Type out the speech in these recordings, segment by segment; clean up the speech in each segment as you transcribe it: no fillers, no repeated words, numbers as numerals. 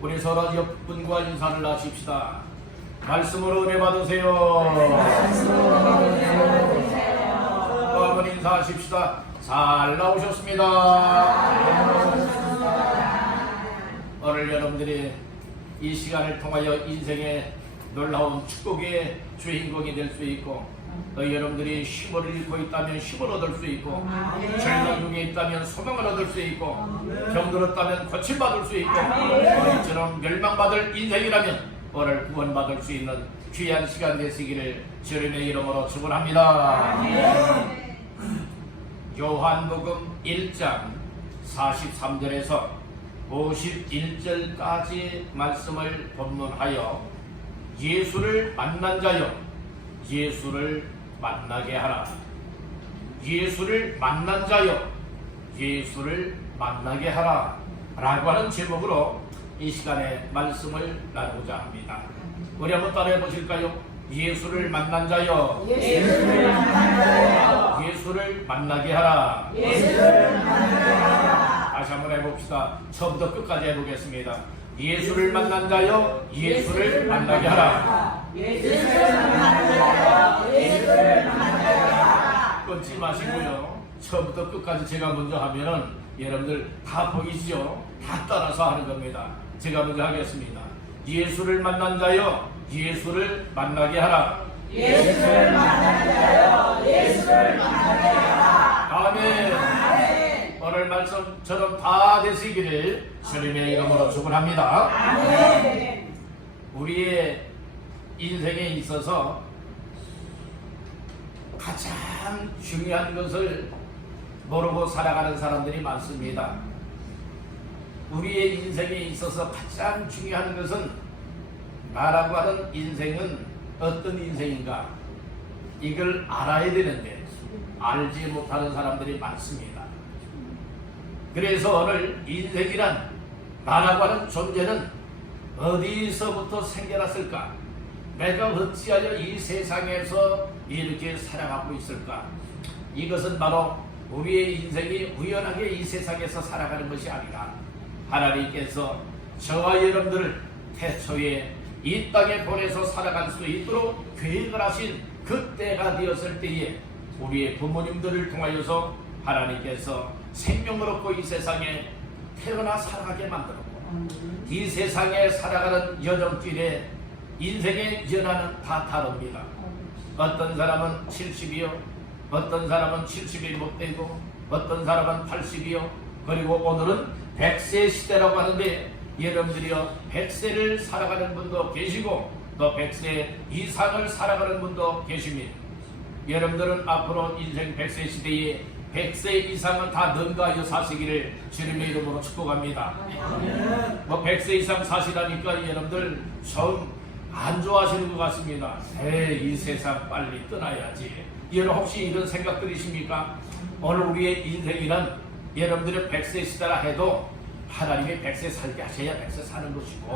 우리 서로 옆분과 인사를 하십시다. 말씀으로 은혜 받으세요. 또 한번 인사하십시다. 잘 나오셨습니다. 오늘 여러분들이 이 시간을 통하여 인생의 놀라운 축복의 주인공이 될 수 있고, 또 여러분들이 힘을 잃고 있다면 힘을 얻을 수 있고, 절망 중에 있다면 소망을 얻을 수 있고, 병들었다면 고침받을 수 있고, 우리처럼 멸망받을 인생이라면 오늘 구원받을 수 있는 귀한 시간 되시기를 주님의 이름으로 축원합니다. 요한복음 1장 43절에서 51절까지 말씀을 본문하여 예수를 만난 자여 예수를 만나게 하라. 예수를 만난 자여 예수를 만나게 하라 라고 하는 제목으로 이 시간에 말씀을 나누고자 합니다. 우리 한번 따라해 보실까요? 예수를 만난 자여 예수를 만난 자여 예수를 만나게 하라. 예수를 만나게 하라. 다시 한번 해봅시다. 처음부터 끝까지 해보겠습니다. 예수를 만난 자여 예수를 만나게 하라. 예수를 만난 자여 예수를 만나게 하라. 끊지 마시고요. 처음부터 끝까지 제가 먼저 하면은 여러분들 다 보이시죠? 다 따라서 하는 겁니다. 제가 먼저 하겠습니다. 예수를 만난 자여 예수를 만나게 하라. 예수를 만난 자여 예수를 만나게 하라. 아멘. 오늘 말씀처럼 다 되시기를 주님의 이름으로 축원합니다. 아멘. 우리의 인생에 있어서 가장 중요한 것을 모르고 살아가는 사람들이 많습니다. 우리의 인생에 있어서 가장 중요한 것은 나라고 하는 인생은 어떤 인생인가, 이걸 알아야 되는데 알지 못하는 사람들이 많습니다. 그래서 오늘 인생이란 나라고 하는 존재는 어디서부터 생겨났을까? 내가 어찌하여 이 세상에서 이렇게 살아가고 있을까? 이것은 바로 우리의 인생이 우연하게 이 세상에서 살아가는 것이 아니라 하나님께서 저와 여러분들을 태초에 이 땅에 보내서 살아갈 수 있도록 계획을 하신 그 때가 되었을 때에 우리의 부모님들을 통하여서 하나님께서 생명을 얻고 이 세상에 태어나 살아가게 만들었고, 이 세상에 살아가는 여정길에 인생의 연하는 다 다릅니다. 어떤 사람은 70이요, 어떤 사람은 70이 못 되고, 어떤 사람은 80이요, 그리고 오늘은 100세 시대라고 하는데 여러분들이요 100세를 살아가는 분도 계시고 또 100세 이상을 살아가는 분도 계십니다. 여러분들은 앞으로 인생 100세 시대에 100세 이상은 다 능가하여 사시기를 주님의 이름으로 축복합니다. 뭐 100세 이상 사시라니까 여러분들 좀 안 좋아하시는 것 같습니다. 이 세상 빨리 떠나야지. 여러분 혹시 이런 생각들이십니까? 오늘 우리의 인생이란 여러분들의 100세 시대라 해도 하나님이 100세 살게 하셔야 100세 사는 것이고,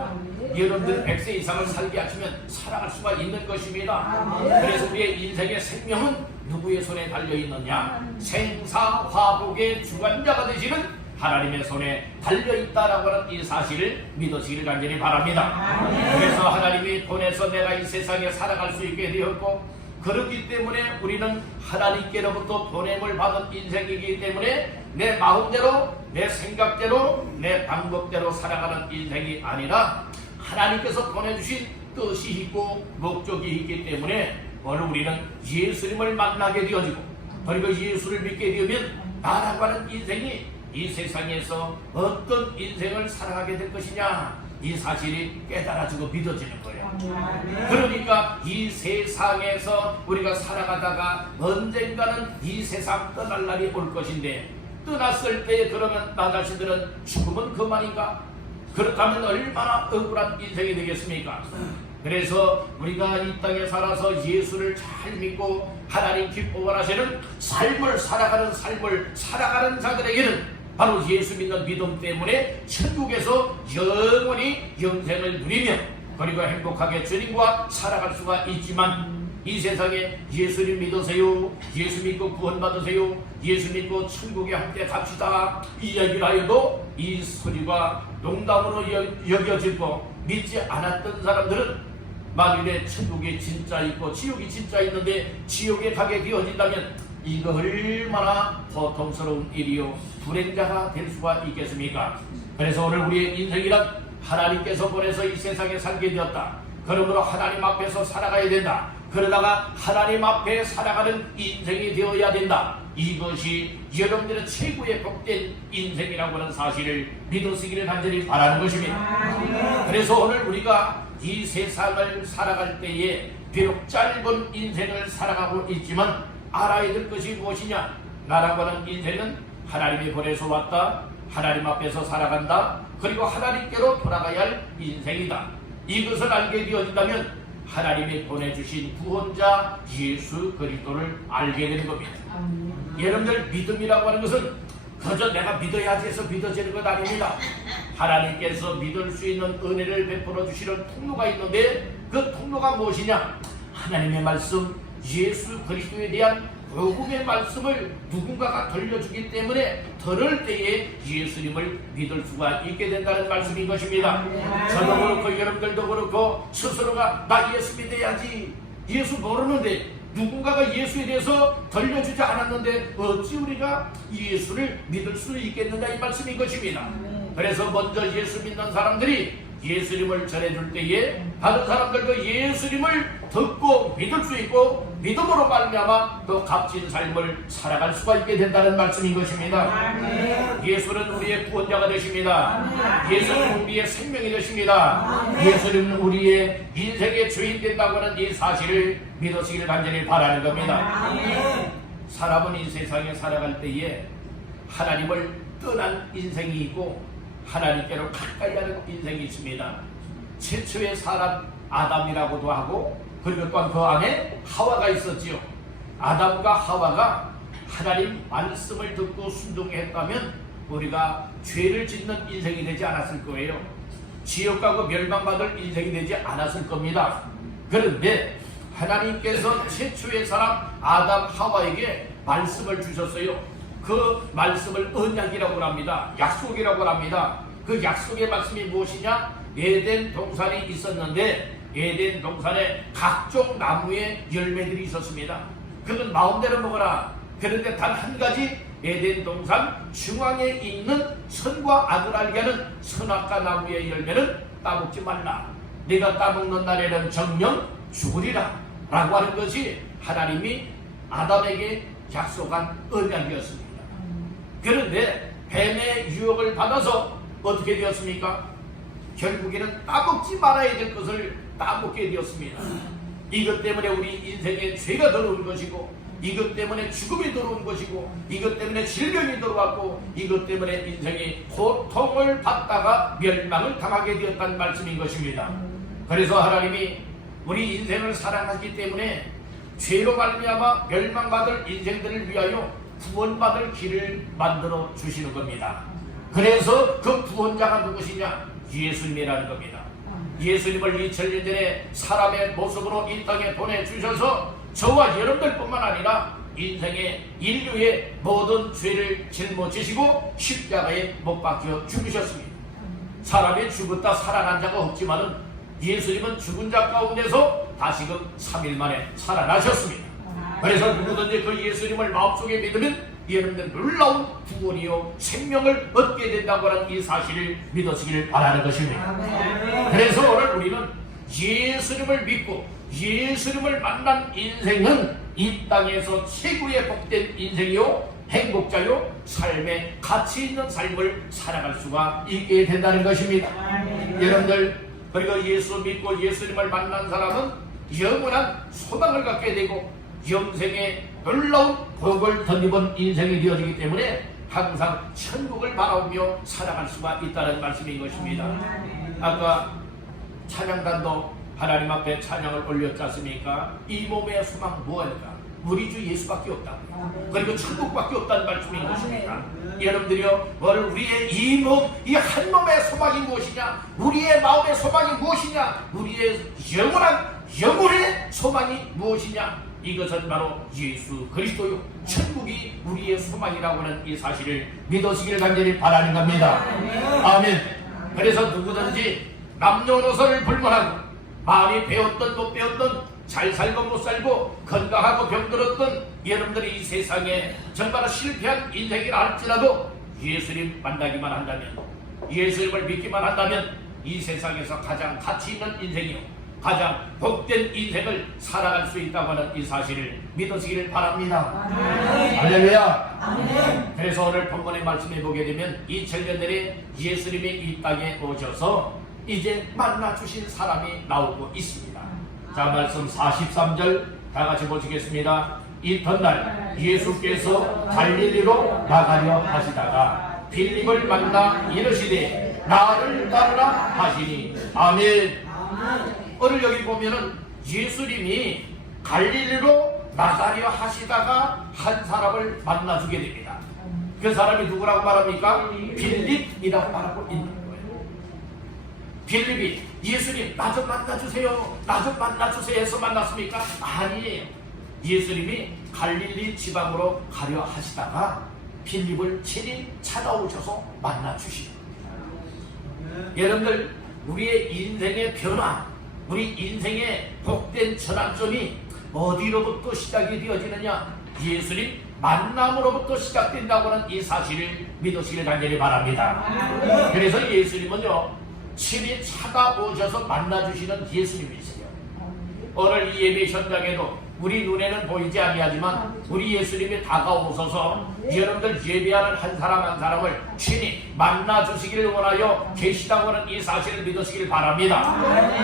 여러분들 100세 이상을 살게 하시면 살아갈 수가 있는 것입니다. 그래서 우리의 인생의 생명은 누구의 손에 달려있느냐? 생사화복의 주관자가 되시는 하나님의 손에 달려있다라고 하는 이 사실을 믿으시기를 간절히 바랍니다. 그래서 하나님이 보내서 내가 이 세상에 살아갈 수 있게 되었고, 그렇기 때문에 우리는 하나님께로부터 보냄을 받은 인생이기 때문에 내 마음대로, 내 생각대로, 내 방법대로 살아가는 인생이 아니라 하나님께서 보내주신 뜻이 있고 목적이 있기 때문에 오늘 우리는 예수님을 만나게 되어지고, 그리고 예수를 믿게 되면 나라고 하는 인생이 이 세상에서 어떤 인생을 살아가게 될 것이냐, 이 사실이 깨달아지고 믿어지는 거예요. 그러니까 이 세상에서 우리가 살아가다가 언젠가는 이 세상 떠날 날이 올 것인데, 떠났을 때 그러면 나 자신들은 죽으면 그만인가? 그렇다면 얼마나 억울한 인생이 되겠습니까? 그래서 우리가 이 땅에 살아서 예수를 잘 믿고 하나님 기뻐하시는 삶을 살아가는 자들에게는 바로 예수 믿는 믿음 때문에 천국에서 영원히 영생을 누리며 그리고 행복하게 주님과 살아갈 수가 있지만, 이 세상에 예수님 믿으세요, 예수 믿고 구원받으세요, 예수 믿고 천국에 함께 갑시다 이 얘기를 하여도 이 소리가 농담으로 여겨지고 믿지 않았던 사람들은 만일에 천국이 진짜 있고 지옥이 진짜 있는데 지옥에 가게 되어진다면 이거 얼마나 고통스러운 일이요 불행자가 될 수가 있겠습니까? 그래서 오늘 우리의 인생이란 하나님께서 보내서 이 세상에 살게 되었다. 그러므로 하나님 앞에서 살아가야 된다. 그러다가 하나님 앞에 살아가는 인생이 되어야 된다. 이것이 여러분들의 최고의 복된 인생이라고 하는 사실을 믿으시기를 간절히 바라는 것입니다. 그래서 오늘 우리가 이 세상을 살아갈 때에 비록 짧은 인생을 살아가고 있지만 알아야 될 것이 무엇이냐? 나라고 하는 인생은 하나님이 보내서 왔다. 하나님 앞에서 살아간다. 그리고 하나님께로 돌아가야 할 인생이다. 이것을 알게 되어진다면 하나님이 보내주신 구원자 예수 그리스도를 알게 되는 겁니다. 여러분들 믿음이라고 하는 것은 그저 내가 믿어야지 해서 믿어지는 것 아닙니다. 하나님께서 믿을 수 있는 은혜를 베풀어 주시는 통로가 있는데 그 통로가 무엇이냐? 하나님의 말씀 예수 그리스도에 대한 복음의 말씀을 누군가가 들려주기 때문에 들을 때에 예수님을 믿을 수가 있게 된다는 말씀인 것입니다. 저도 그렇고 여러분들도 그렇고 스스로가 나 예수 믿어야지 예수 모르는데 누군가가 예수에 대해서 들려주지 않았는데 어찌 우리가 예수를 믿을 수 있겠느냐 이 말씀인 것입니다. 그래서 먼저 예수 믿는 사람들이 예수님을 전해줄 때에 다른 사람들도 예수님을 듣고 믿을 수 있고 믿음으로 말미암아 또 값진 삶을 살아갈 수가 있게 된다는 말씀인 것입니다. 예수는 우리의 구원자가 되십니다. 예수는 우리의 생명이 되십니다. 예수님은 우리의 인생의 주인 된다고 하는 이 사실을 믿으시기를 간절히 바라는 겁니다. 사람은 이 세상에 살아갈 때에 하나님을 떠난 인생이 있고 하나님께로 가까이 하는 인생이 있습니다. 최초의 사람 아담이라고도 하고 그리고 또한 그 안에 하와가 있었지요. 아담과 하와가 하나님 말씀을 듣고 순종했다면 우리가 죄를 짓는 인생이 되지 않았을 거예요. 지옥 가고 멸망받을 인생이 되지 않았을 겁니다. 그런데 하나님께서 최초의 사람 아담 하와에게 말씀을 주셨어요. 그 말씀을 언약이라고 합니다. 약속이라고 합니다. 그 약속의 말씀이 무엇이냐? 에덴 동산이 있었는데 에덴 동산에 각종 나무의 열매들이 있었습니다. 그건 마음대로 먹어라. 그런데 단 한 가지 에덴 동산 중앙에 있는 선과 악을 알게 하는 선악과 나무의 열매는 따먹지 말라. 네가 따먹는 날에는 정령 죽으리라 라고 하는 것이 하나님이 아담에게 약속한 언약이었습니다. 그런데 뱀의 유혹을 받아서 어떻게 되었습니까? 결국에는 따먹지 말아야 될 것을 따먹게 되었습니다. 이것 때문에 우리 인생에 죄가 들어온 것이고 이것 때문에 죽음이 들어온 것이고 이것 때문에 질병이 들어왔고 이것 때문에 인생이 고통을 받다가 멸망을 당하게 되었다는 말씀인 것입니다. 그래서 하나님이 우리 인생을 사랑하기 때문에 죄로 말미암아 멸망받을 인생들을 위하여 구원받을 길을 만들어 주시는 겁니다. 그래서 그 구원자가 누구시냐? 예수님이라는 겁니다. 예수님을 2000년 전에 사람의 모습으로 이 땅에 보내주셔서 저와 여러분들뿐만 아니라 인생의 인류의 모든 죄를 짊어지시고 십자가에 못 박혀 죽으셨습니다. 사람이 죽었다 살아난 자가 없지만은 예수님은 죽은 자 가운데서 다시금 3일 만에 살아나셨습니다. 그래서 누구든지 그 예수님을 마음속에 믿으면 여러분들 놀라운 구원이요 생명을 얻게 된다고 하는 이 사실을 믿으시기를 바라는 것입니다. 그래서 오늘 우리는 예수님을 믿고 예수님을 만난 인생은 이 땅에서 최고의 복된 인생이요 행복자요 삶의 가치 있는 삶을 살아갈 수가 있게 된다는 것입니다. 여러분들 그리고 예수 믿고 예수님을 만난 사람은 영원한 소망을 갖게 되고 영생의 놀라운 복을 덧입은 인생이 되어지기 때문에 항상 천국을 바라보며 살아갈 수가 있다는 말씀인 것입니다. 아까 찬양단도 하나님 앞에 찬양을 올렸지 않습니까? 이 몸의 소망 무엇일까? 우리 주 예수밖에 없다. 그리고 천국밖에 없다는 말씀인 것입니다. 여러분들이요, 오늘 우리의 이 몸, 이 한 몸의 소망이 무엇이냐? 우리의 마음의 소망이 무엇이냐? 우리의 영원한 영혼의 소망이 무엇이냐? 이것은 바로 예수 그리스도요 천국이 우리의 소망이라고 하는 이 사실을 믿으시길 간절히 바라는 겁니다. 아멘. 그래서 누구든지 남녀노소를 불문하고 마음이 배웠던 못 배웠던 잘 살고 못 살고 건강하고 병들었던 여러분들이 이 세상에 정말 실패한 인생이라 할지라도 예수님 만나기만 한다면, 예수님을 믿기만 한다면 이 세상에서 가장 가치 있는 인생이요 가장 복된 인생을 살아갈 수 있다고 하는 이 사실을 믿으시기를 바랍니다. 할렐루야. 그래서 오늘 본문의 말씀에 보게 되면 2000년 전에 예수님이 이 땅에 오셔서 이제 만나주신 사람이 나오고 있습니다. 자, 말씀 43절 다 같이 보시겠습니다. 이튿날 예수께서 갈릴리로 나가려 하시다가 빌립을 만나 이르시되 나를 따르라 하시니. 아멘. 오늘 여기 보면은 예수님이 갈릴리로 나가려 하시다가 한 사람을 만나주게 됩니다. 그 사람이 누구라고 말합니까? 빌립이라고 말하고 있는 거예요. 빌립이 예수님 나 좀 만나주세요, 나 좀 만나주세요 해서 만났습니까? 아니에요. 예수님이 갈릴리 지방으로 가려 하시다가 빌립을 친히 찾아오셔서 만나주십니다. 여러분들, 우리의 인생의 변화, 우리 인생의 복된 전환점이 어디로부터 시작이 되어지느냐? 예수님 만남으로부터 시작된다고 하는 이 사실을 믿으시길 간절히 바랍니다. 그래서 예수님은요 친히 찾아오셔서 만나주시는 예수님이세요. 오늘 이 예배 현장에도 우리 눈에는 보이지 아니하지만 우리 예수님이 다가오셔서 여러분들 예배하는 한 사람 한 사람을 친히 만나주시기를 원하여 계시다고 하는 이 사실을 믿으시길 바랍니다.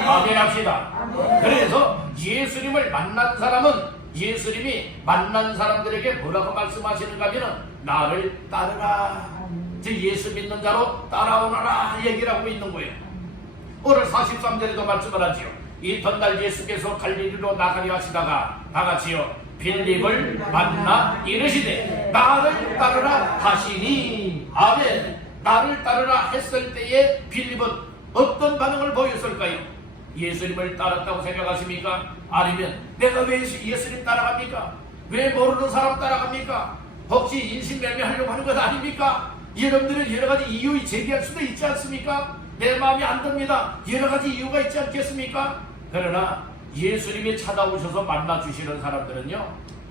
아멘 합시다. 그래서 예수님을 만난 사람은 예수님이 만난 사람들에게 뭐라고 말씀하시는가 하면 나를 따르라, 즉 예수 믿는 자로 따라오너라 얘기를 하고 있는 거예요. 오늘 43절에도 말씀을 하지요. 이튿날 예수께서 갈릴리로 나가려 하시다가 다같이요 빌립을 만나 이르시되 나를 따르라 하시니. 아멘. 나를 따르라 했을 때에 빌립은 어떤 반응을 보였을까요? 예수님을 따랐다고 생각하십니까? 아니면 내가 왜 예수님 따라갑니까? 왜 모르는 사람 따라갑니까? 혹시 인신매매하려고 하는 것 아닙니까? 여러분들은 여러 가지 이유 제기할 수도 있지 않습니까? 내 마음이 안 듭니다. 여러 가지 이유가 있지 않겠습니까? 그러나 예수님이 찾아오셔서 만나주시는 사람들은요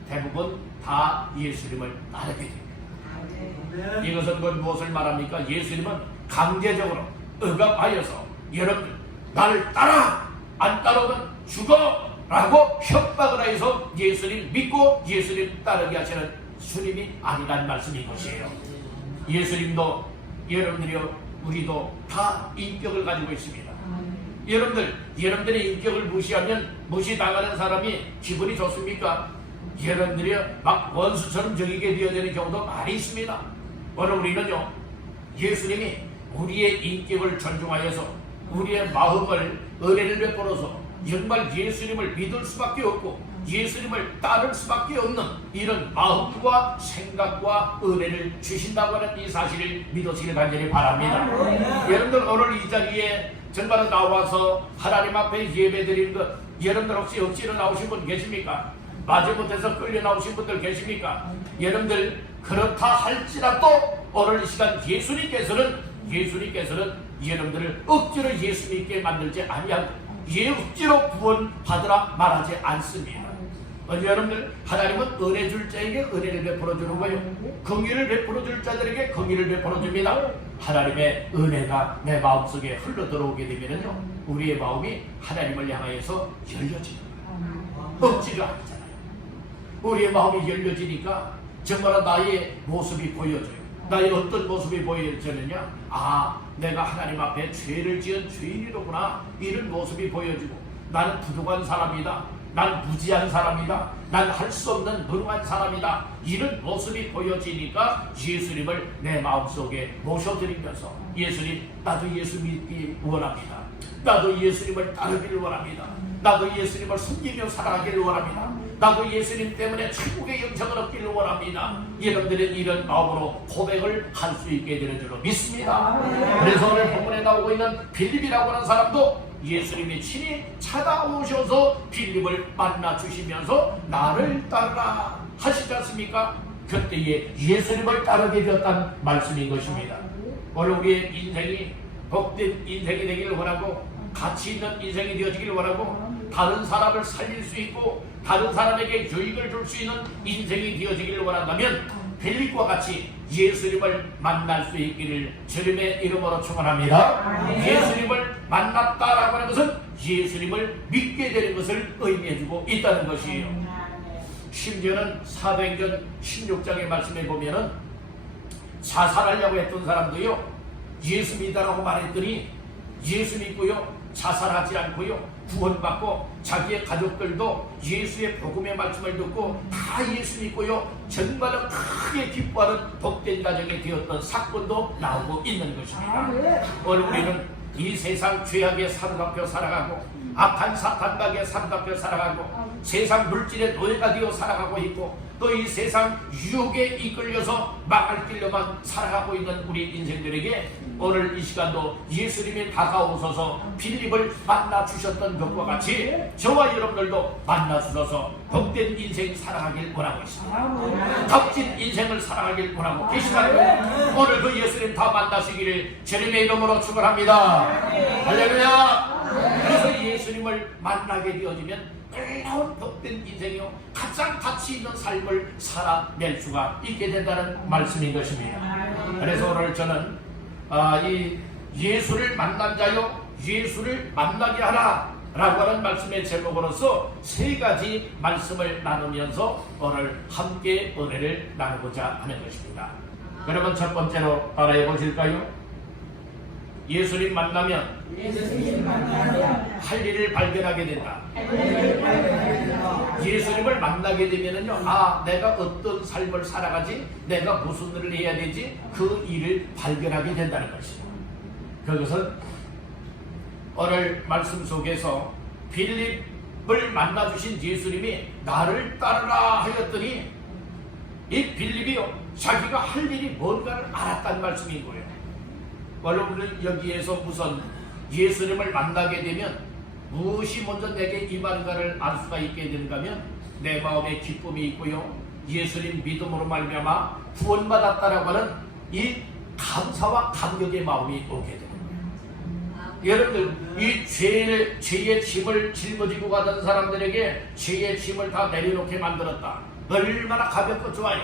대부분 다 예수님을 따르게 됩니다. 이것은 무엇을 말합니까? 예수님은 강제적으로 억압하여서 여러분들 나를 따라, 안 따라오면 죽어 라고 협박을 하여서 예수님 믿고 예수님 따르게 하시는 주님이 아니란 말씀인 것이에요. 예수님도 여러분들이요 우리도 다 인격을 가지고 있습니다. 여러분들의 인격을 무시하면 무시당하는 사람이 기분이 좋습니까? 여러분들이 막 원수처럼 저기게 되어지는 경우도 많이 있습니다. 오늘 우리는요 예수님이 우리의 인격을 존중하여서 우리의 마음을 은혜를 베풀어서 정말 예수님을 믿을 수밖에 없고 예수님을 따를 수밖에 없는 이런 마음과 생각과 은혜를 주신다고 하는 이 사실을 믿으시길 간절히 바랍니다. 여러분들 오늘 이 자리에 정말 나와서 하나님 앞에 예배드리는 것 여러분들 혹시 억지로 나오신 분 계십니까? 마지못해서 끌려 나오신 분들 계십니까? 여러분들 그렇다 할지라도 오늘 이 시간 예수님께서는 여러분들을 억지로 예수 믿게 만들지 아니하고 억지로 구원받으라 말하지 않습니다. 여러분들 하나님은 은혜 줄 자에게 은혜를 베풀어 주는 거예요. 긍휼을 베풀어 줄 자들에게 긍휼을 베풀어 줍니다. 하나님의 은혜가 내 마음속에 흘러 들어오게 되면요 우리의 마음이 하나님을 향하여서 열려지는 거예요. 억지가 아니잖아요. 우리의 마음이 열려지니까 정말 나의 모습이 보여져요. 나의 어떤 모습이 보여지느냐? 아, 내가 하나님 앞에 죄를 지은 죄인이로구나. 이런 모습이 보여지고 나는 부족한 사람이다. 난 무지한 사람이다. 난 할 수 없는 무능한 사람이다. 이런 모습이 보여지니까 예수님을 내 마음속에 모셔드리면서 예수님, 나도 예수 믿기 원합니다. 나도 예수님을 따르기를 원합니다. 나도 예수님을 섬기며 살아가기를 원합니다. 나도 예수님 때문에 천국의 영생을 얻기를 원합니다. 여러분들은 이런 마음으로 고백을 할 수 있게 되는 줄로 믿습니다. 그래서 오늘 본문에 나오고 있는 빌립이라고 하는 사람도 예수님이 친히 찾아오셔서 빌립을 만나 주시면서 나를 따르라 하시지 않습니까? 그때에 예수님을 따르게 되었다는 말씀인 것입니다. 오늘 우리의 인생이 복된 인생이 되기를 원하고 가치 있는 인생이 되어지기를 원하고 다른 사람을 살릴 수 있고 다른 사람에게 유익을 줄 수 있는 인생이 되어지기를 원한다면 빌립과 같이 예수님을 만날 수 있기를 주님의 이름으로 축원합니다. 예수님을 만났다라고 하는 것은 예수님을 믿게 되는 것을 의미해주고 있다는 것이에요. 심지어는 사도행전 16장의 말씀에 보면은 자살하려고 했던 사람도요, 예수 믿으라고 말했더니 예수 믿고요 자살하지 않고요 구원받고 자기의 가족들도 예수의 복음의 말씀을 듣고 다 예수 믿고요 정말로 크게 기뻐하는 복된 가정이 되었던 사건도 나오고 있는 것입니다. 오늘 우리는 이 세상 죄악에 사로잡혀 살아가고 악한 사탄각에 사로잡혀 살아가고 세상 물질의 노예가 되어 살아가고 있고 또 이 세상 유혹에 이끌려서 망할 길로만 살아가고 있는 우리 인생들에게 오늘 이 시간도 예수님이 다가오셔서 빌립을 만나 주셨던 것과 같이 저와 여러분들도 만나 주셔서 복된 인생 살아가길 원하고 있습니다. 값진 인생을 살아가길 원하고 계시다면 오늘 그 예수님 다 만나시기를 주님의 이름으로 축원합니다. 할렐루야. 그래서 예수님을 만나게 되어지면 놀라운 복된 인생이요 가장 가치 있는 삶을 살아낼 수가 있게 된다는 말씀인 것입니다. 그래서 오늘 저는 이 예수를 만난 자요 예수를 만나게 하라 라고 하는 말씀의 제목으로서 세 가지 말씀을 나누면서 오늘 함께 은혜를 나누고자 하는 것입니다. 그러면 첫 번째로 따라해 보실까요? 예수님 만나면 할 일을 발견하게 된다. 예수님을 만나게 되면은요, 내가 어떤 삶을 살아가지, 내가 무슨 일을 해야 되지, 그 일을 발견하게 된다는 것입니다. 그것은 오늘 말씀 속에서 빌립을 만나 주신 예수님이 나를 따르라 하였더니 이 빌립이요 자기가 할 일이 뭔가를 알았다는 말씀인 거예요. 여러분은 여기에서 우선 예수님을 만나게 되면 무엇이 먼저 내게 임하는가를 알 수가 있게 되는가 하면 내 마음에 기쁨이 있고요 예수님 믿음으로 말미암아 구원받았다라고 하는 이 감사와 감격의 마음이 오게 됩니다. 여러분들 이 죄의 짐을 짊어지고 가던 사람들에게 죄의 짐을 다 내려놓게 만들었다. 얼마나 가볍고 좋아요.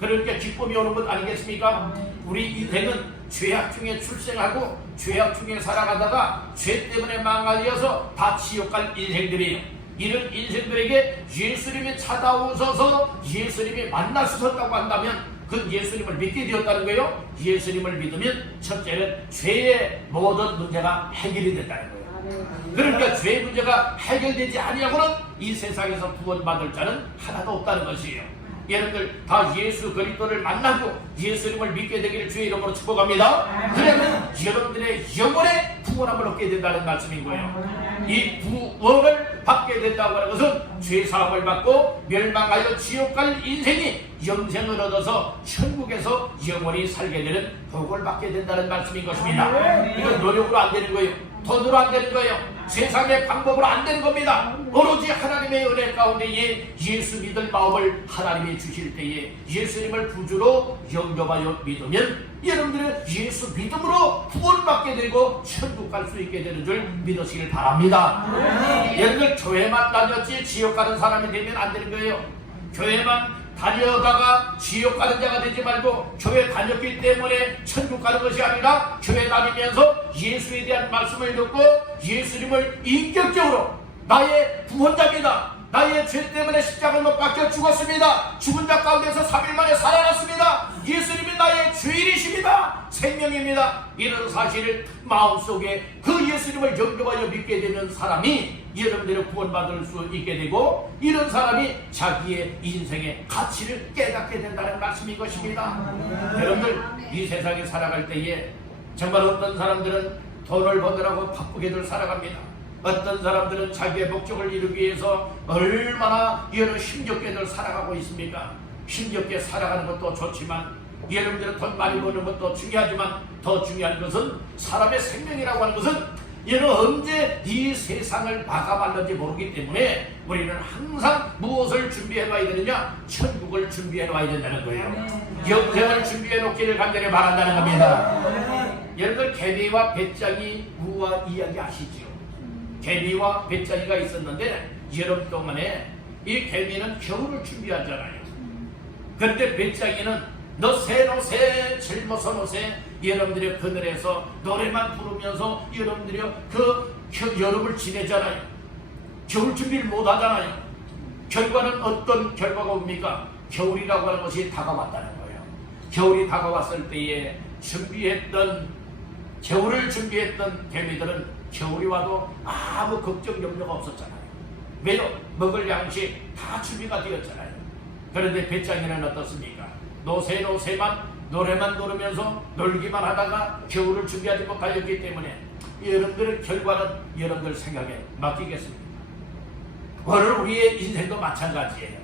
그러니까 기쁨이 오는 것 아니겠습니까? 우리 인생은 죄악 중에 출생하고 죄악 중에 살아가다가 죄 때문에 망가져서 다 지옥 갈 인생들이에요. 이런 인생들에게 예수님이 찾아오셔서 예수님이 만나셨다고 한다면 그 예수님을 믿게 되었다는 거예요. 예수님을 믿으면 첫째는 죄의 모든 문제가 해결이 된다는 거예요. 그러니까 죄 문제가 해결되지 아니하고는 이 세상에서 구원받을 자는 하나도 없다는 것이에요. 여러분들 다 예수 그리스도를 만나고 예수님을 믿게 되기를 주의 이름으로 축복합니다. 그러면 여러분들의 영혼의 구원함을 얻게 된다는 말씀인 거예요. 이 구원을 받게 된다고 하는 것은 죄사함을 받고 멸망하여 지옥 갈 인생이 영생을 얻어서 천국에서 영원히 살게 되는 복을 받게 된다는 말씀인 것입니다. 이건 노력으로 안 되는 거예요. 돈으로 안 되는 거예요. 세상의 방법으로 안 되는 겁니다. 오로지 하나님의 은혜 가운데에 예수 믿을 마음을 하나님이 주실 때에 예수님을 구주로 영접하여 믿으면 여러분들은 예수 믿음으로 구원받게 되고 천국 갈 수 있게 되는 줄 믿으시길 바랍니다. 여러분들 교회만 다녔지 지옥 가는 사람이 되면 안 되는 거예요. 교회만 다녀다가 지옥 가는 자가 되지 말고 교회 다녔기 때문에 천국 가는 것이 아니라 교회 다니면서 예수에 대한 말씀을 듣고 예수님을 인격적으로 나의 구원자입니다. 나의 죄 때문에 십자가에 못 박혀 죽었습니다. 죽은 자 가운데서 3일 만에 살아났습니다. 예수님이 나의 주인이십니다. 생명입니다. 이런 사실을 마음속에 그 예수님을 영접하여 믿게 되는 사람이 여러분들의 구원받을 수 있게 되고 이런 사람이 자기의 인생의 가치를 깨닫게 된다는 말씀인 것입니다. 여러분들 이 세상에 살아갈 때에 정말 어떤 사람들은 돈을 버느라고 바쁘게들 살아갑니다. 어떤 사람들은 자기의 목적을 이루기 위해서 얼마나 여러 힘겹게들 살아가고 있습니까? 힘겹게 살아가는 것도 좋지만 여러분들은 돈 많이 버는 것도 중요하지만 더 중요한 것은 사람의 생명이라고 하는 것은 얘는 언제 이 세상을 마감할는지 모르기 때문에 우리는 항상 무엇을 준비해 놔야 되느냐? 천국을 준비해 놔야 된다는 거예요. 영생을 준비해 놓기를 간절히 바란다는 겁니다. 여러분들 개미와 배짱이 우화 이야기 아시죠? 개미와 배짱이가 있었는데 여름 동안에 이 개미는 겨울을 준비하잖아요. 그런데 배짱이는 너새 노새 젊어서 노새 여러분들이 그늘에서 노래만 부르면서 여러분들이 그 여름을 지내잖아요. 겨울 준비를 못 하잖아요. 결과는 어떤 결과가 옵니까? 겨울이라고 하는 것이 다가왔다는 거예요. 겨울이 다가왔을 때에 겨울을 준비했던 개미들은 겨울이 와도 아무 걱정 염려가 없었잖아요. 왜요? 먹을 양식 다 준비가 되었잖아요. 그런데 배짱이는 어떻습니까? 노새만 노래만 부르면서 놀기만 하다가 겨울을 준비하지 못하였기 때문에 여러분들의 결과는 여러분들 생각에 맡기겠습니다. 오늘 우리의 인생도 마찬가지예요.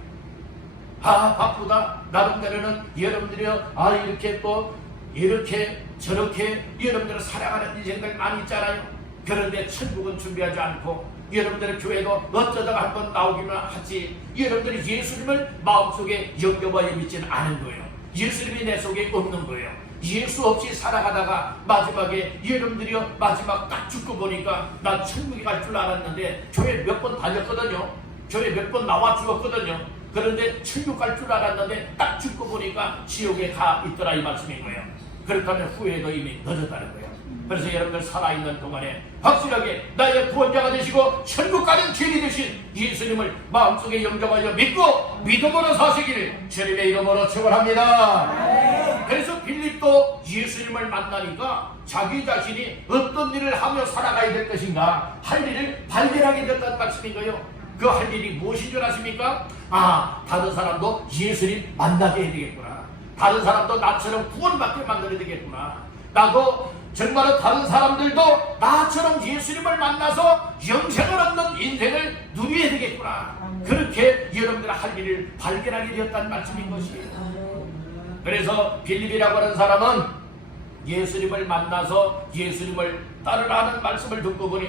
바쁘다 나름대로는 여러분들이요 이렇게 또 이렇게 저렇게 여러분들은 살아가는 인생들 많이 있잖아요. 그런데 천국은 준비하지 않고 여러분들의 교회도 어쩌다가 한번 나오기만 하지 여러분들이 예수님을 마음속에 영접하여 믿지는 않은 거예요. 예수님이 내 속에 없는 거예요. 예수 없이 살아가다가 마지막에 여러분들이요 마지막 딱 죽고 보니까 난 천국에 갈 줄 알았는데 교회 몇 번 다녔거든요. 교회 몇 번 나와 죽었거든요. 그런데 천국 갈 줄 알았는데 딱 죽고 보니까 지옥에 가 있더라 이 말씀인 거예요. 그렇다면 후회도 이미 늦었다는 거예요. 그래서 여러분들 살아있는 동안에 확실하게 나의 구원자가 되시고 천국 가는 길이 되신 예수님을 마음속에 영접하여 믿고 믿음으로 사시기를 주님의 이름으로 축원합니다. 그래서 빌립도 예수님을 만나니까 자기 자신이 어떤 일을 하며 살아가야 될 것인가 할 일을 발견하게 됐다는 말씀인 거예요. 그 할 일이 무엇인 줄 아십니까? 다른 사람도 예수님 만나게 해야 되겠구나. 다른 사람도 나처럼 구원받게 만들어야 되겠구나. 나도 정말로 다른 사람들도 나처럼 예수님을 만나서 영생을 얻는 인생을 누려야 되겠구나. 그렇게 여러분들 할 일을 발견하게 되었다는 말씀인 것이에요. 그래서 빌립이라고 하는 사람은 예수님을 만나서 예수님을 따르라는 말씀을 듣고 보니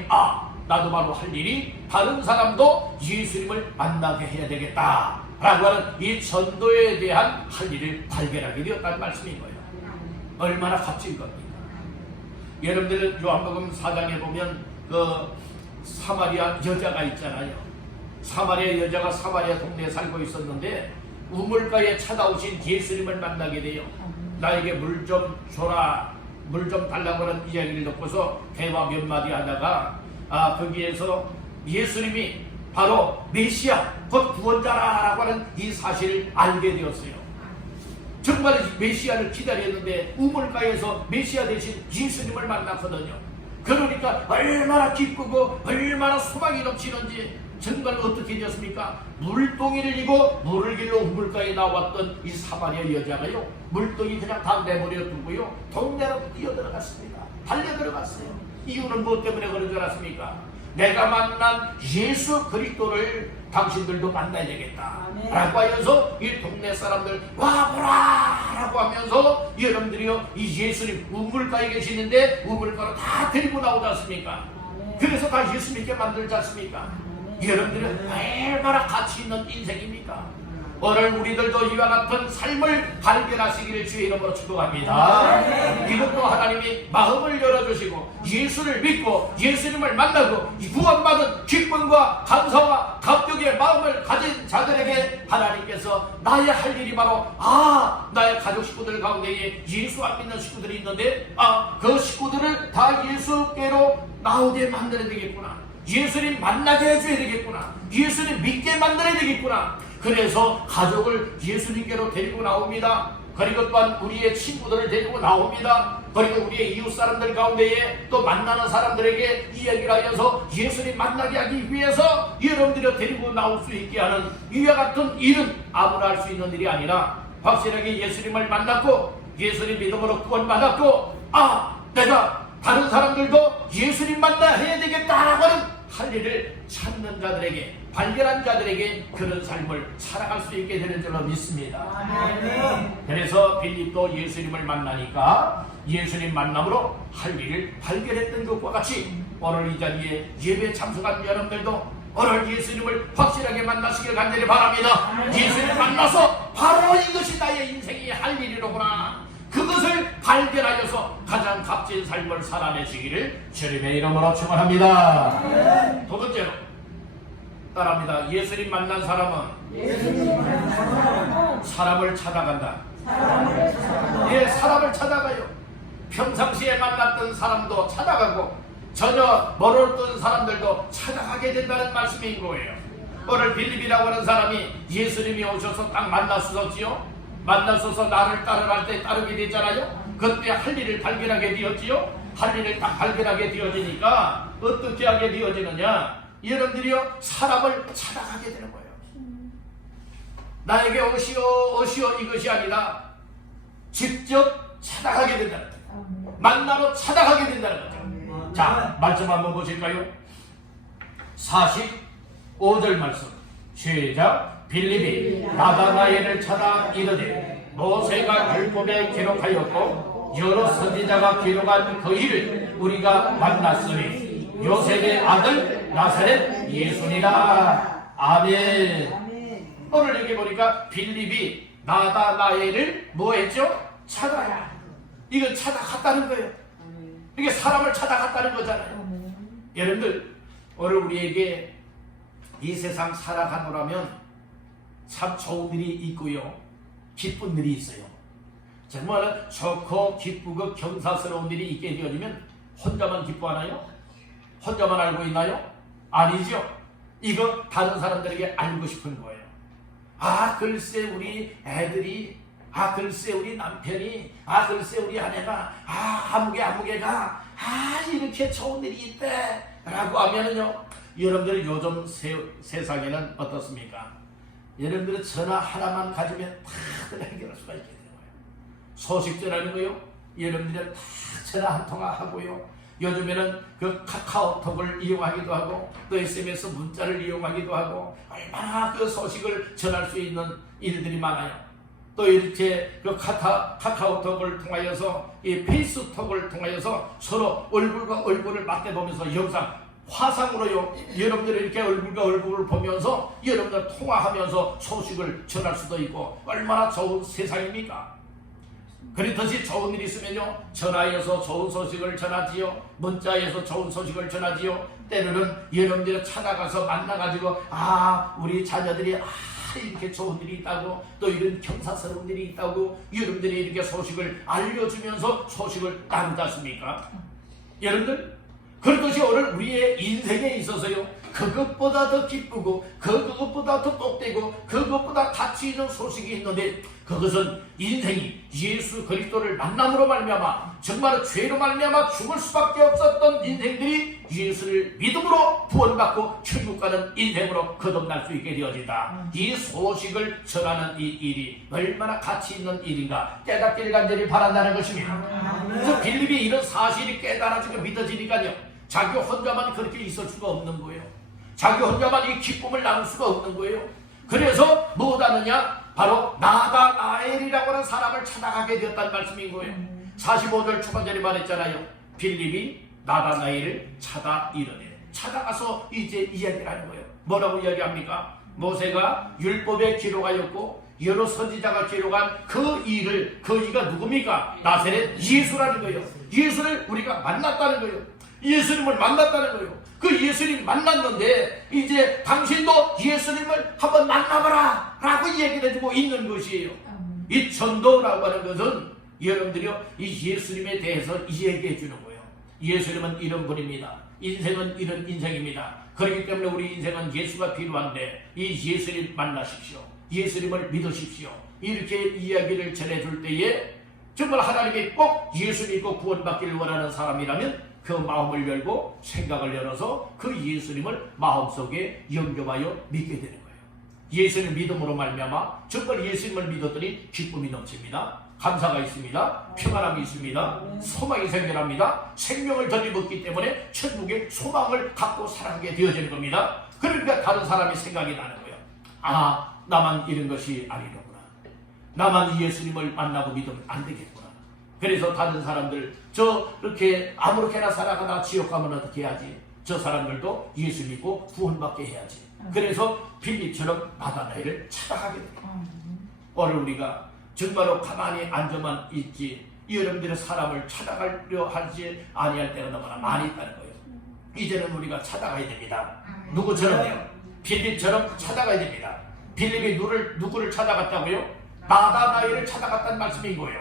나도 바로 할 일이 다른 사람도 예수님을 만나게 해야 되겠다 라고 하는 이 전도에 대한 할 일을 발견하게 되었다는 말씀인 거예요. 얼마나 값진 겁니까? 여러분들은 요한복음 4장에 보면 그 사마리아 여자가 있잖아요. 사마리아 여자가 사마리아 동네에 살고 있었는데 우물가에 찾아오신 예수님을 만나게 돼요. 나에게 물 좀 줘라, 물 좀 달라고 하는 이야기를 듣고서 대화 몇 마디 하다가 거기에서 예수님이 바로 메시아 곧 구원자라고 하는 이 사실을 알게 되었어요. 정말 메시아를 기다렸는데 우물가에서 메시아 대신 예수님을 만났거든요. 그러니까 얼마나 기쁘고 얼마나 소망이 넘치는지 정말 어떻게 되었습니까? 물동이를 이고 물을 길러 우물가에 나왔던 이 사마리아 여자가요 물동이 그냥 다 내버려 두고요 동네로 뛰어들어갔습니다. 달려들어갔어요. 이유는 무엇 때문에 그런 줄 아십니까? 내가 만난 예수 그리스도를 당신들도 만나야 되겠다 라고 하면서 이 동네 사람들 와보라 라고 하면서 여러분들이요 이 예수님 우물가에 계시는데 우물가로 다 데리고 나오지 않습니까? 그래서 다 예수 믿게 만들지 않습니까? 여러분들은 얼마나 가치 있는 인생입니까? 오늘 우리들도 이와 같은 삶을 발견하시기를 주의 이름으로 축복합니다. 이것도 하나님이 마음을 열어주시고 예수를 믿고 예수님을 만나고 구원받은 기쁨과 감사와 감격의 마음을 가진 자들에게 하나님께서 나의 할 일이 바로 나의 가족 식구들 가운데에 예수 안 믿는 식구들이 있는데 그 식구들을 다 예수께로 나오게 만들어야 되겠구나. 예수님 만나게 해줘야 되겠구나. 예수님 믿게 만들어야 되겠구나. 그래서 가족을 예수님께로 데리고 나옵니다. 그리고 또한 우리의 친구들을 데리고 나옵니다. 그리고 우리의 이웃 사람들 가운데에 또 만나는 사람들에게 이야기를 하면서 예수님 만나게 하기 위해서 여러분들을 데리고 나올 수 있게 하는 이와 같은 일은 아무나 할 수 있는 일이 아니라 확실하게 예수님을 만났고 예수님 믿음으로 구원받았고 내가 다른 사람들도 예수님 만나 해야 되겠다라고 하는 할 일을 찾는 자들에게, 발견한 자들에게 그런 삶을 살아갈 수 있게 되는 줄로 믿습니다. 그래서 빌립도 예수님을 만나니까 예수님 만남으로 할 일을 발견했던 것과 같이 오늘 이 자리에 예배 참석한 여러분들도 오늘 예수님을 확실하게 만나시길 간절히 바랍니다. 예수님을 만나서 바로 이것이 나의 인생이 할 일이로구나, 그것을 발견하여서 가장 값진 삶을 살아내시기를 주님의 이름으로 축원합니다. 두 번째로 따라합니다. 예수님 만난 사람은 사람을 찾아간다. 예, 사람을 찾아가요. 평상시에 만났던 사람도 찾아가고 전혀 멀었던 사람들도 찾아가게 된다는 말씀인 거예요. 오늘 빌립이라고 하는 사람이 예수님이 오셔서 딱 만났었지요. 만나서서 나를 따르할 때 따르게 되잖아요. 그때 할 일을 발견하게 되었지요. 할 일을 딱 발견하게 되어지니까 어떻게 하게 되어지느냐, 여러분들이요, 사람을 찾아가게 되는 거예요. 나에게 오시오 이것이 아니라 직접 찾아가게 된다는 거예요. 만나러 찾아가게 된다는 거죠. 자, 말씀 한번 보실까요? 45절 말씀 시작. 빌립이 나다나엘을 찾아 이르되 모세가 율법에 기록하였고 여러 선지자가 기록한 그 일을 우리가 만났으니 요셉의 아들 나사렛 예수니라. 아멘. 오늘 여기 보니까 빌립이 나다나엘을 뭐 했죠? 찾아야. 이걸 찾아갔다는 거예요. 이게 사람을 찾아갔다는 거잖아요. 여러분들, 오늘 우리에게 이 세상 살아가노라면 참 좋은 일이 있고요, 기쁜 일이 있어요. 정말 좋고 기쁘고 경사스러운 일이 있게 되어지면 혼자만 기뻐하나요? 혼자만 알고 있나요? 아니죠. 이거 다른 사람들에게 알고 싶은 거예요. 아, 글쎄 우리 애들이, 아, 글쎄 우리 남편이, 아, 글쎄 우리 아내가, 아, 아무개가, 아, 이렇게 좋은 일이 있대 라고 하면은요, 여러분들이 요즘 세상에는 어떻습니까? 여러분들은 전화 하나만 가지면 다들 해결할 수가 있게 되는 거예요. 소식 전하는 거요, 여러분들은 다 전화 한 통화 하고요. 요즘에는 그 카카오톡을 이용하기도 하고 또 SMS 문자를 이용하기도 하고 얼마나 그 소식을 전할 수 있는 일들이 많아요. 또 이렇게 그 카카오톡을 통하여서 이 페이스톡을 통하여서 서로 얼굴과 얼굴을 맞대보면서 영상 화상으로요, 여러분들이 이렇게 얼굴과 얼굴을 보면서 여러분들 통화하면서 소식을 전할 수도 있고 얼마나 좋은 세상입니까? 그렇듯이 좋은 일이 있으면요, 전화해서 좋은 소식을 전하지요, 문자에서 좋은 소식을 전하지요. 때로는 여러분들이 찾아가서 만나가지고 아, 우리 자녀들이 이렇게 좋은 일이 있다고, 또 이런 경사스러운 일이 있다고 여러분들이 이렇게 소식을 알려주면서 소식을 나누지 않습니까? 여러분들, 그렇듯이 오늘 우리의 인생에 있어서요, 그것보다 더 기쁘고 그것보다 더 복되고 그것보다 가치 있는 소식이 있는데, 그것은 인생이 예수 그리스도를 만남으로 말미암아 정말 죄로 말미암아 죽을 수밖에 없었던 인생들이 예수를 믿음으로 구원받고 천국 가는 인생으로 거듭날 수 있게 되어진다. 이 소식을 전하는 이 일이 얼마나 가치 있는 일인가 깨닫기를 간절히 바란다는 것입니다. 그래서 빌립이 이런 사실이 깨달아지고 믿어지니까요, 자기 혼자만 그렇게 있을 수가 없는 거예요. 자기 혼자만 이 기쁨을 나눌 수가 없는 거예요. 그래서 무엇하느냐? 바로 나다나엘이라고 하는 사람을 찾아가게 되었다는 말씀인 거예요. 45절 초반절에 말했잖아요. 빌립이 나다나엘을 찾아 이르되, 찾아가서 이제 이야기를 하는 거예요. 뭐라고 이야기합니까? 모세가 율법에 기록하였고 여러 선지자가 기록한 그 일을, 그 이가 누굽니까? 나사렛 예수라는 거예요. 예수를 우리가 만났다는 거예요. 예수님을 만났다는 거예요. 그 예수님 만났는데 이제 당신도 예수님을 한번 만나봐라 라고 얘기를 해주고 있는 것이에요. 이 전도라고 하는 것은 여러분들이요, 이 예수님에 대해서 이야기해 주는 거예요. 예수님은 이런 분입니다. 인생은 이런 인생입니다. 그렇기 때문에 우리 인생은 예수가 필요한데 이 예수님 만나십시오. 예수님을 믿으십시오. 이렇게 이야기를 전해줄 때에 정말 하나님이 꼭 예수 믿고 구원받기를 원하는 사람이라면 그 마음을 열고 생각을 열어서 그 예수님을 마음속에 영접하여 믿게 되는 거예요. 예수님 믿음으로 말미암아 정말 예수님을 믿었더니 기쁨이 넘칩니다. 감사가 있습니다. 평안함이 있습니다. 소망이 생겨납니다. 생명을 덧입었기 때문에 천국의 소망을 갖고 살아가게 되어지는 겁니다. 그러니까 다른 사람이 생각이 나는 거예요. 아, 나만 이런 것이 아니로구나. 나만 예수님을 만나고 믿으면 안 되겠구나. 그래서 다른 사람들 저렇게 아무렇게나 살아가다 지옥 가면 어떻게 해야지? 저 사람들도 예수 믿고 구원받게 해야지. 그래서 빌립처럼 나다나엘을 찾아가게 돼요. 오늘 우리가 정말로 가만히 앉아만 있지 여러분들의 사람을 찾아가려 하지 아니할 때가 너무나 많이 있다는 거예요. 이제는 우리가 찾아가야 됩니다. 누구처럼요? 빌립처럼 찾아가야 됩니다. 빌립이 누구를 찾아갔다고요? 나다나엘을 찾아갔다는 말씀인 거예요.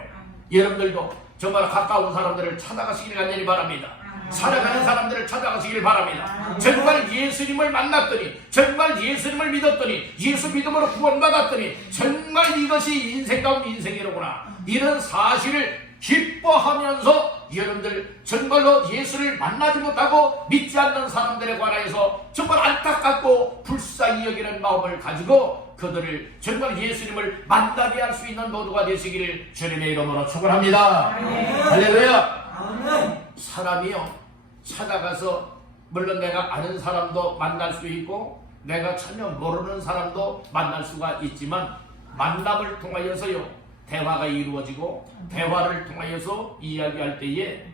여러분들도 정말 가까운 사람들을 찾아가시길 간절히 바랍니다. 살아가는 사람들을 찾아가시길 바랍니다. 정말 예수님을 만났더니, 정말 예수님을 믿었더니, 예수 믿음으로 구원받았더니 정말 이것이 인생 가운 인생이로구나, 이런 사실을 기뻐하면서 여러분들 정말로 예수를 만나지 못하고 믿지 않는 사람들에 관해서 정말 안타깝고 불쌍히 여기는 마음을 가지고 그들을 정말 예수님을 만나게 할 수 있는 모두가 되시기를 주님의 이름으로 축원합니다. 할렐루야. 사람이요, 찾아가서 물론 내가 아는 사람도 만날 수 있고 내가 전혀 모르는 사람도 만날 수가 있지만 만남을 통하여서요 대화가 이루어지고 대화를 통하여서 이야기할 때에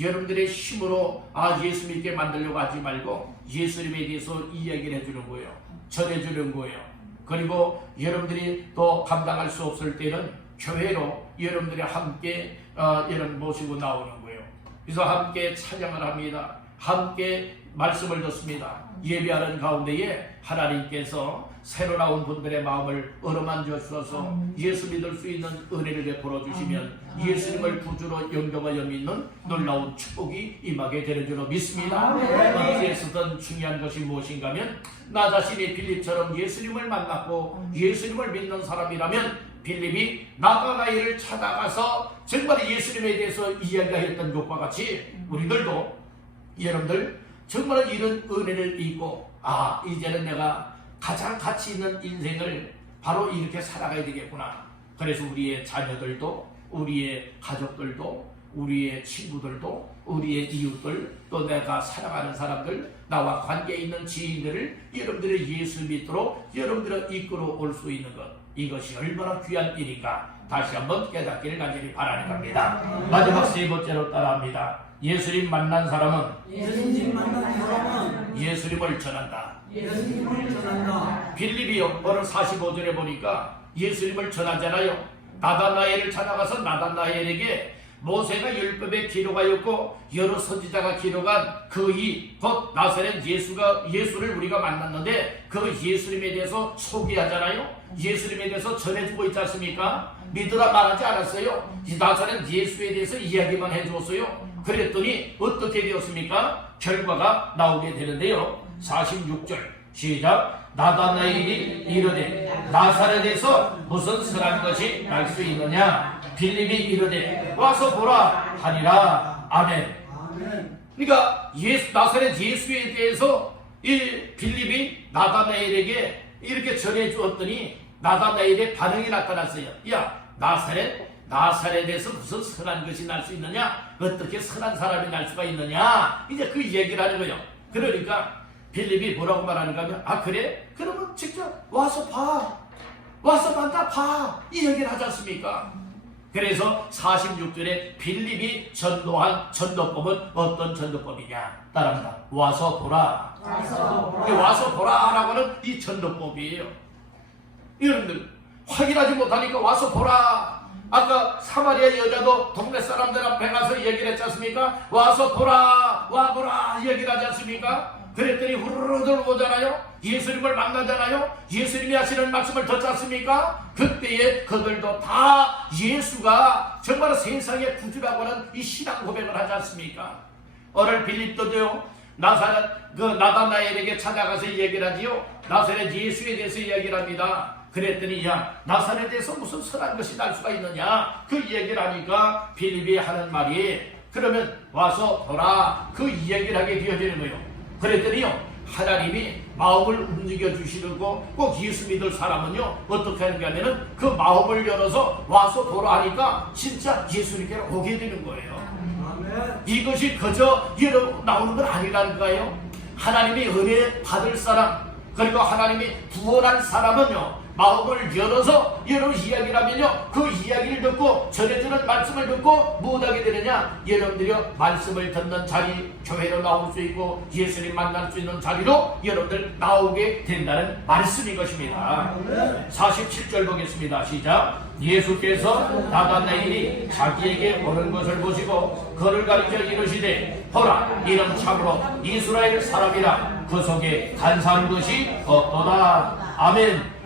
여러분들의 힘으로 예수 믿게 만들려고 하지 말고 예수님에 대해서 이야기를 해주는 거예요. 전해주는 거예요. 그리고 여러분들이 또 감당할 수 없을 때는 교회로 여러분들이 함께 여러분 모시고 나오는 거예요. 그래서 함께 찬양을 합니다. 함께 말씀을 듣습니다. 예배하는 가운데에 하나님께서 새로 나온 분들의 마음을 어루만져 주셔서 예수 믿을 수 있는 은혜를 베풀어 주시면 예수님을 구주로 영접하여 믿는 놀라운 축복이 임하게 되는 줄로 믿습니다. 어디에서든 중요한 것이 무엇인가 하면 나 자신이 빌립처럼 예수님을 만났고 예수님을 믿는 사람이라면 빌립이 나다나엘을 찾아가서 정말 예수님에 대해서 이야기했던 것과 같이 우리들도 여러분들 정말 이런 은혜를 입고 이제는 내가 가장 가치 있는 인생을 바로 이렇게 살아가야 되겠구나. 그래서 우리의 자녀들도 우리의 가족들도 우리의 친구들도 우리의 이웃들 또 내가 살아가는 사람들 나와 관계 있는 지인들을 여러분들의 예수 믿도록 여러분들을 이끌어 올 수 있는 것, 이것이 얼마나 귀한 일인가 다시 한번 깨닫기를 간절히 바라는 겁니다. 마지막 세 번째로 따라합니다. 예수님 만난 사람은 예수님을 전한다. 빌립이 오늘 45절에 보니까 예수님을 전하잖아요. 나다나엘을 찾아가서 나다나엘에게 모세가 율법에 기록하였고 여러 선지자가 기록한 곧 나사렛 예수를 우리가 만났는데 그 예수님에 대해서 소개하잖아요. 예수님에 대해서 전해주고 있지 않습니까? 믿으라 말하지 않았어요. 이 나사렛 예수에 대해서 이야기만 해주었어요. 그랬더니 어떻게 되었습니까? 결과가 나오게 되는데요. 46절 시작. 나다나엘이 이르되 나사렛에서 무슨 선한 것이 날 수 있느냐? 빌립이 이르되 와서 보라 하니라. 아멘. 그러니까 나사렛 예수에 대해서 이 빌립이 나다나엘에게 이렇게 전해 주었더니 나다나엘의 반응이 나타났어요. 야, 나사렛에서 무슨 선한 것이 날 수 있느냐? 어떻게 선한 사람이 날 수가 있느냐? 이제 그 얘기를 하는 거예요. 그러니까 빌립이 뭐라고 말하는가 하면 그래? 그러면 직접 와서 봐. 와서 만나 봐. 이 얘기를 하지 않습니까? 그래서 46절에 빌립이 전도한 전도법은 어떤 전도법이냐? 따라합니다. 와서 보라. 와서 보라라고 하는 이 전도법이에요. 여러분들 확인하지 못하니까 와서 보라. 아까 사마리아 여자도 동네 사람들 앞에 가서 얘기를 했지 않습니까? 와서 보라, 와보라 얘기를 하지 않습니까? 그랬더니 후루루 들어오잖아요. 예수님을 만나잖아요. 예수님이 하시는 말씀을 듣지 않습니까? 그때에 그들도 다 예수가 정말 세상의 구주라고 하는 이 신앙 고백을 하지 않습니까? 오늘 빌립도요 나다나엘에게 찾아가서 얘기를 하지요. 나사렛 예수에 대해서 이야기를 합니다. 그랬더니 나사렛에서 무슨 선한 것이 날 수가 있느냐? 그 얘기를 하니까 빌립이 하는 말이 그러면 와서 보라. 그 이야기를 하게 되어지는 거예요. 그랬더니요 하나님이 마음을 움직여 주시고 꼭 예수 믿을 사람은요 어떻게 하는가 하면은 그 마음을 열어서 와서 보라 하니까 진짜 예수님께로 오게 되는 거예요. 아멘. 이것이 그저 나오는 건 아니라니까요. 하나님이 은혜 받을 사람 그리고 하나님이 구원할 사람은요 마음을 열어서 여러분 이야기를 하면요 그 이야기를 듣고 전해주는 말씀을 듣고 무엇하게 되느냐, 여러분들이요 말씀을 듣는 자리, 교회로 나올 수 있고 예수님 만날 수 있는 자리로 여러분들 나오게 된다는 말씀인 것입니다. 47절 보겠습니다. 시작. 예수께서 나다나엘이 자기에게 오는 것을 보시고 그를 가리켜 이르시되 보라 이는 참으로 이스라엘 사람이라 그 속에 간사한 것이 없도다. 아멘.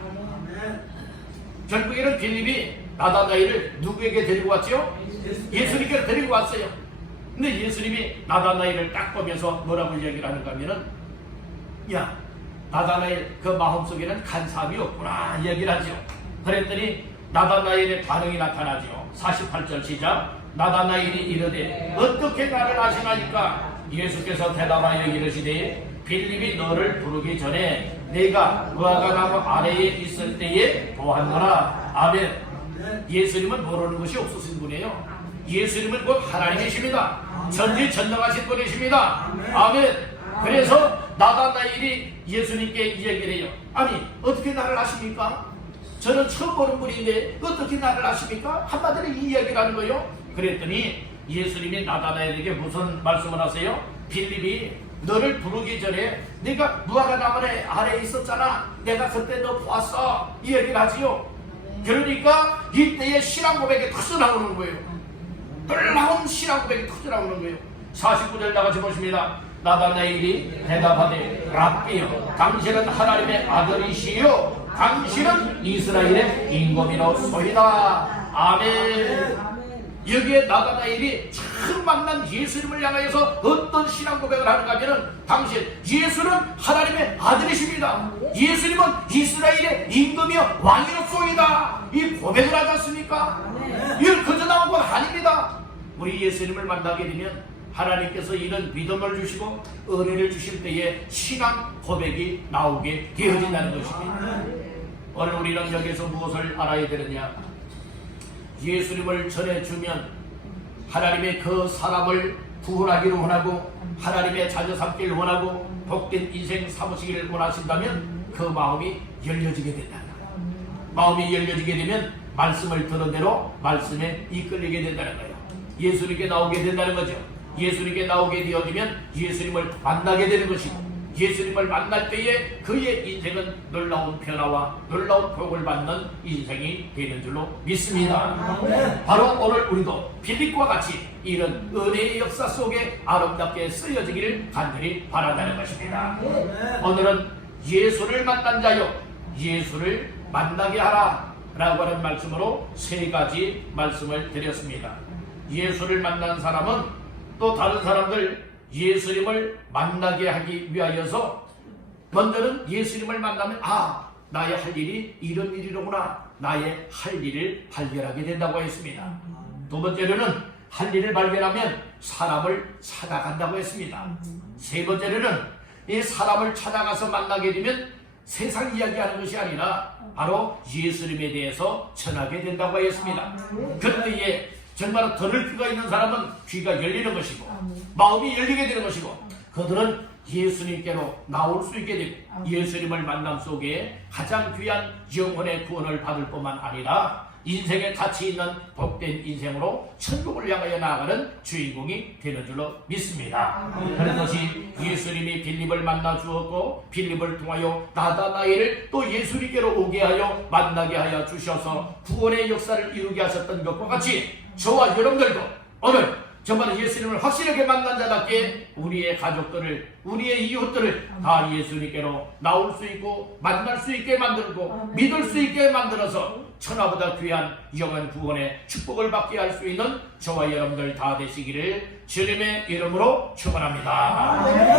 결국에는 빌립이 나다나엘을 누구에게 데리고 왔죠? 예수님께 데리고 왔어요. 근데 예수님이 나다나엘을 딱 보면서 뭐라고 얘기를 하는가 하면은 야 나다나엘 그 마음속에는 간사함이 없구나 얘기를 하죠. 그랬더니 나다나엘의 반응이 나타나죠. 48절 시작. 나다나엘이 이르되 어떻게 나를 아시나이까? 예수께서 대답하여 이르시되 빌립이 너를 부르기 전에 내가 무화과나무 아래에 있을 때에 보았노라. 아멘. 예수님은 모르는 것이 없으신 분이에요. 예수님은 곧 하나님이십니다. 전지전능하신 분이십니다. 아멘. 그래서 나다나엘이 예수님께 이 얘기를 해요. 아니 어떻게 나를 아십니까? 저는 처음 보는 분인데 어떻게 나를 아십니까? 한마디로 이 이야기를 하는 거예요. 그랬더니 예수님이 나다나엘에게 무슨 말씀을 하세요? 빌립이 너를 부르기 전에 네가 무화과나무 아래에 있었잖아. 내가 그때 너 보았어. 이 얘기를 하지요. 그러니까 이때의 신앙 고백이 터져 나오는 거예요. 놀라운 신앙 고백이 터져 나오는 거예요. 49절 나가시 보십니다. 나다나엘이 대답하되 랍비여 당신은 하나님의 아들이시요 당신은 이스라엘의 임금이로소이다. 아멘. 여기에 나다나엘이 처음 만난 예수님을 향하여서 어떤 신앙 고백을 하는가 하면은 당신 예수는 하나님의 아들이십니다. 예수님은 이스라엘의 임금이요 왕이로소이다. 이 고백을 하지 않습니까? 이걸 그저 나온 건 아닙니다. 우리 예수님을 만나게 되면 하나님께서 이런 믿음을 주시고 은혜를 주실 때에 신앙 고백이 나오게 되어진다는 것입니다. 오늘 우리는 여기서 무엇을 알아야 되느냐? 예수님을 전해주면 하나님의 그 사람을 구원하기를 원하고 하나님의 자녀 삼기를 원하고 복된 인생 삼으시기를 원하신다면 그 마음이 열려지게 된다. 마음이 열려지게 되면 말씀을 들은 대로 말씀에 이끌리게 된다는 거예요. 예수님께 나오게 된다는 거죠. 예수님께 나오게 되어지면 예수님을 만나게 되는 것이고 예수님을 만날 때에 그의 인생은 놀라운 변화와 놀라운 복을 받는 인생이 되는 줄로 믿습니다. 바로 오늘 우리도 빌립과 같이 이런 은혜의 역사 속에 아름답게 쓰여지기를 간절히 바란다는 것입니다. 오늘은 예수를 만난 자여 예수를 만나게 하라 라고 하는 말씀으로 세 가지 말씀을 드렸습니다. 예수를 만난 사람은 또 다른 사람들 예수님을 만나게 하기 위하여서 먼저는 예수님을 만나면 나의 할 일이 이런 일이로구나 나의 할 일을 발견하게 된다고 했습니다. 두 번째로는 할 일을 발견하면 사람을 찾아간다고 했습니다. 세 번째로는 이 사람을 찾아가서 만나게 되면 세상 이야기하는 것이 아니라 바로 예수님에 대해서 전하게 된다고 했습니다. 그때에 정말 더 넓이가 있는 사람은 귀가 열리는 것이고 마음이 열리게 되는 것이고 그들은 예수님께로 나올 수 있게 되고 예수님을 만남 속에 가장 귀한 영혼의 구원을 받을 뿐만 아니라 인생에 가치 있는 복된 인생으로 천국을 향하여 나아가는 주인공이 되는 줄로 믿습니다. 그런 것이 예수님이 빌립을 만나 주었고 빌립을 통하여 나다나엘을 또 예수님께로 오게 하여 만나게 하여 주셔서 구원의 역사를 이루게 하셨던 것과 같이 저와 여러분들도 오늘 정말 예수님을 확실하게 만난 자답게 우리의 가족들을 우리의 이웃들을 다 예수님께로 나올 수 있고 만날 수 있게 만들고 믿을 수 있게 만들어서 천하보다 귀한 영원 구원의 축복을 받게 할 수 있는 저와 여러분들 다 되시기를 주님의 이름으로 축원합니다.